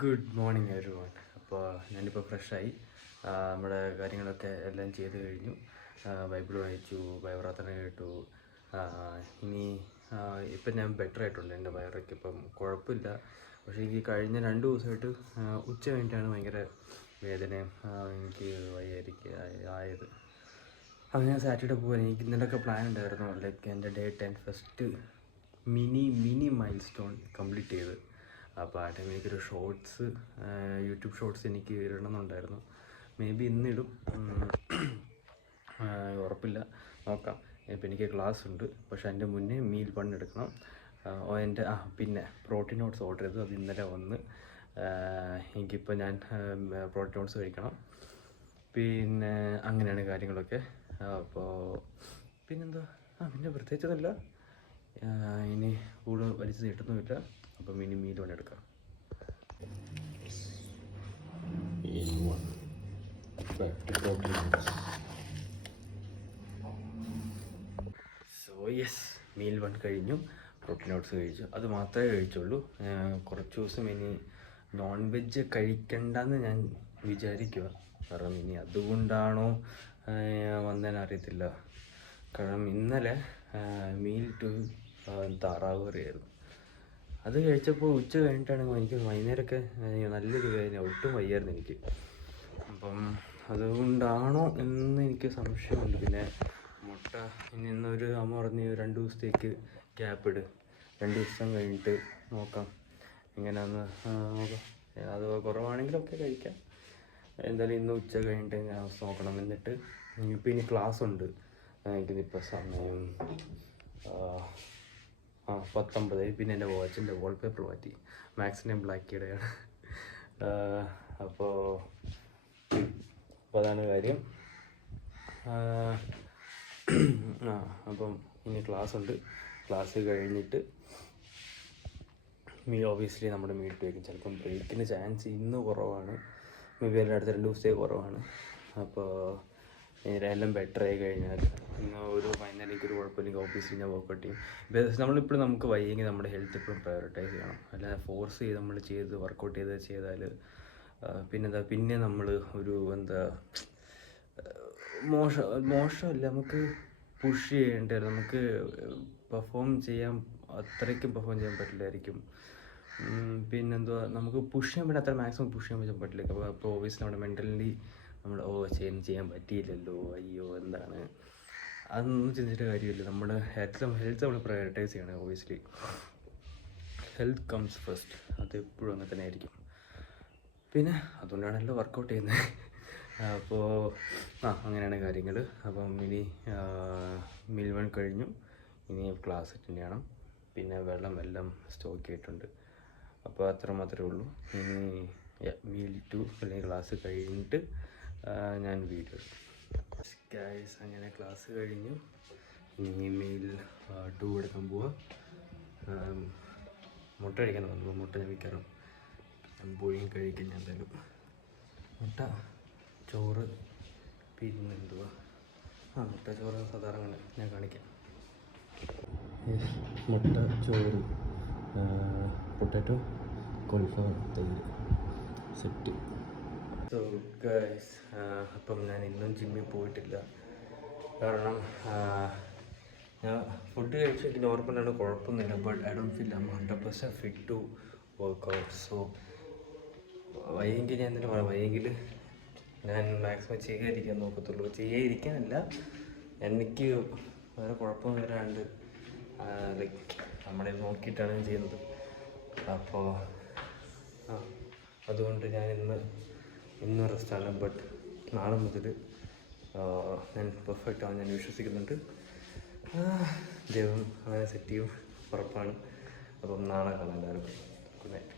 Good morning every one. അപ്പോൾ ഞാനിപ്പോൾ ഫ്രഷായി നമ്മുടെ കാര്യങ്ങളൊക്കെ എല്ലാം ചെയ്ത് കഴിഞ്ഞു. ബൈബിൾ വായിച്ചു, ബൈബ്രാർത്ഥന കേട്ടു. ഇനി ഇപ്പം ഞാൻ ബെറ്റർ ആയിട്ടുണ്ട്. എൻ്റെ വയറൊക്കെ ഇപ്പം കുഴപ്പമില്ല. പക്ഷേ എനിക്ക് കഴിഞ്ഞ 2 ദിവസമായിട്ട് ഉച്ച കഴിഞ്ഞിട്ടാണ് ഭയങ്കര വേദനയും എനിക്ക് ആയത്. അത് ഞാൻ സാറ്റർഡേ പോകാൻ എനിക്ക് ഇന്നലെയൊക്കെ പ്ലാൻ ഉണ്ടായിരുന്നു. ലൈക്ക് എൻ്റെ day 10 first mini mile stone complete ചെയ്ത്. അപ്പോൾ ആ ടൈം എനിക്കൊരു ഷോർട്സ് യൂട്യൂബ് ഷോർട്സ് എനിക്ക് ഇടണമെന്നുണ്ടായിരുന്നു. മേ ബി ഇന്നിടും, ഉറപ്പില്ല, നോക്കാം. ഇപ്പം എനിക്ക് ക്ലാസ് ഉണ്ട്. പക്ഷേ അതിൻ്റെ മുന്നേ മീൽ എടുക്കണം. എൻ്റെ പിന്നെ പ്രോട്ടീൻ ഓട്സ് ഓർഡർ ചെയ്തു. അത് ഇന്നലെ വന്ന്. എനിക്കിപ്പോൾ ഞാൻ പ്രോട്ടീൻ ഓട്സ് കഴിക്കണം. പിന്നെ അങ്ങനെയാണ് കാര്യങ്ങളൊക്കെ. അപ്പോൾ പിന്നെന്താ, പിന്നെ പ്രത്യേകിച്ചൊന്നുമില്ല. ഇനി കൂടുതൽ വലിച്ചു നീട്ടുന്നുമില്ല. അപ്പോൾ മിനി മീൽ എടുക്കാം. സോ യെസ്, മീൽ 1 കഴിഞ്ഞു. പ്രോട്ടീൻ ഓട്സ് കഴിച്ചു. അത് മാത്രമേ കഴിച്ചുള്ളൂ. കുറച്ച് ദിവസം ഇനി നോൺ വെജ് കഴിക്കണ്ടെന്ന് ഞാൻ വിചാരിക്കുക. കാരണം ഇനി അതുകൊണ്ടാണോ വന്നതെന്ന് അറിയത്തില്ല. കാരണം ഇന്നലെ മീൽ 2 താറാവ് കറിയായിരുന്നു. അത് കഴിച്ചപ്പോൾ ഉച്ച കഴിഞ്ഞിട്ടാണ് എനിക്ക് വൈകുന്നേരമൊക്കെ നല്ലൊരു വേദന, ഒട്ടും വയ്യായിരുന്നു എനിക്ക്. അപ്പം അതുകൊണ്ടാണോ എന്ന് എനിക്ക് സംശയമുണ്ട്. പിന്നെ മുട്ട ഇനി ഇന്നൊരു അമ്മ പറഞ്ഞ് 2 ദിവസത്തേക്ക് ഗ്യാപ്പ് ഇട്, 2 ദിവസം കഴിഞ്ഞിട്ട് നോക്കാം എങ്ങനെയാണെന്ന് നോക്കാം. അത് കുറവാണെങ്കിലൊക്കെ കഴിക്കാം. എന്തായാലും ഇന്ന് ഉച്ച കഴിഞ്ഞിട്ട് ഞാൻ അവസ്ഥ നോക്കണം. എന്നിട്ട് ഇപ്പോൾ ഇനി ക്ലാസ് ഉണ്ട്. എനിക്കിതിപ്പോൾ സമയം 19. പിന്നെ എൻ്റെ വാച്ചിൻ്റെ വാൾപേപ്പർ മാറ്റി. മാക്സിമം ബ്ലാക്ക് ഇടുകയാണ്. അപ്പോൾ അതാണ് കാര്യം. അപ്പം ഇനി ക്ലാസ് ഉണ്ട്. ക്ലാസ് കഴിഞ്ഞിട്ട് ഓബിയസ്ലി നമ്മുടെ മീറ്റ് വയ്ക്കും. ചിലപ്പം ബ്രേക്കിന് ചാൻസ് ഇന്ന് കുറവാണ്. മേ ബി അടുത്ത 2 ദിവസത്തേക്ക് കുറവാണ്. അപ്പോൾ എല്ലാം ബെറ്റർ ആയി കഴിഞ്ഞാൽ ഇന്ന് ഒരു വൈകുന്നേരം എനിക്കൊരു കുഴപ്പമില്ലെങ്കിൽ ഓബിയസ്ലി ഞാൻ വർക്കൗട്ട് ചെയ്യും. നമ്മളിപ്പോഴും നമുക്ക് വയ്യെങ്കിൽ നമ്മുടെ ഹെൽത്ത് എപ്പോഴും പ്രയോറിറ്റൈസ് ചെയ്യണം. അല്ലാതെ ഫോഴ്സ് ചെയ്ത് നമ്മൾ വർക്കൗട്ട് ചെയ്താൽ പിന്നെ നമ്മൾ ഒരു മോശമല്ല, നമുക്ക് പുഷ് ചെയ്യേണ്ടത്, നമുക്ക് അത്രയ്ക്കും പെർഫോം ചെയ്യാൻ പറ്റില്ലായിരിക്കും. നമുക്ക് പുഷ് ചെയ്യാൻ പറ്റില്ല, അത്ര മാക്സിമം പുഷ് ചെയ്യാൻ പറ്റില്ല. അപ്പോൾ ഓബിയസ്ലി നമ്മുടെ മെൻ്റലി നമ്മൾ ചെയ്യാൻ പറ്റിയില്ലല്ലോ, അയ്യോ എന്താണ്, അതൊന്നും ചിന്തിച്ചിട്ട് കാര്യമില്ല. നമ്മുടെ ഹെൽത്ത് നമ്മൾ പ്രയോറിറ്റൈസ് ചെയ്യണം. Obviously health comes first. അതെപ്പോഴും അങ്ങനെ തന്നെ ആയിരിക്കും. പിന്നെ അതുകൊണ്ടാണല്ലോ വർക്കൗട്ട് ചെയ്യുന്നത്. അപ്പോൾ അങ്ങനെയാണ് കാര്യങ്ങൾ. അപ്പം ഇനി മീൽ 1 കഴിഞ്ഞു. ഇനി ക്ലാസ് അറ്റൻഡ് ചെയ്യണം. പിന്നെ വെള്ളം സ്റ്റോക്ക് ചെയ്തിട്ടുണ്ട്. അപ്പോൾ അത്ര മാത്രമേ ഉള്ളൂ. ഇനി മീൽ 2 അല്ലെങ്കിൽ ക്ലാസ് കഴിഞ്ഞിട്ട് ഞാൻ വീഡിയോ ഗൈസ്. അങ്ങനെ ക്ലാസ് കഴിഞ്ഞു. ഇനി മീൽ 2 എടുക്കാൻ പോവുക. മുട്ട കഴിക്കാൻ തോന്നുന്നു. മുട്ട ഞാൻ മിക്കവാറും പോയും കഴിക്കാൻ. ഞാൻ എന്തായാലും മുട്ട, ചോറ്, പിന്നെ മുട്ട, ചോറ് സാധാരണ ഞാൻ കാണിക്കാം. മുട്ട, ചോറ്, പൊട്ടാറ്റോ, കോളിഫ്ലവർ, തൈര്, സെറ്റ്. സോ ഗൈസ്, അപ്പം ഞാൻ ഇന്നും ജിമ്മിൽ പോയിട്ടില്ല. കാരണം ഞാൻ ഫുഡ് കഴിച്ച് എനിക്ക് നോർമലാണ്, കുഴപ്പമൊന്നുമില്ല. But I don't feel 100% fit to work out. So വയ്യെങ്കിൽ ഞാൻ എന്തിനാ പറയാം, വയ്യെങ്കിൽ ഞാൻ മാക്സിമം ചെയ്യാതിരിക്കാൻ നോക്കത്തുള്ളൂ. ചെയ്യാതിരിക്കാനല്ല, എനിക്ക് വേറെ കുഴപ്പമൊന്നും വരാണ്ട് ലൈക്ക് നമ്മളെ നോക്കിയിട്ടാണ് ഞാൻ ചെയ്യുന്നത്. അപ്പോൾ അതുകൊണ്ട് ഞാൻ ഇന്ന് റെസ്റ്റാണ്. ബട്ട് നാളെ മുതൽ ഞാൻ പെർഫെക്റ്റ് ആവാൻ ഞാൻ വിശ്വസിക്കുന്നുണ്ട്. ദൈവം അങ്ങനെ സെറ്റ് ചെയ്യും, ഉറപ്പാണ്. അപ്പം നാളെ കാണാം എല്ലാവർക്കും. Good night.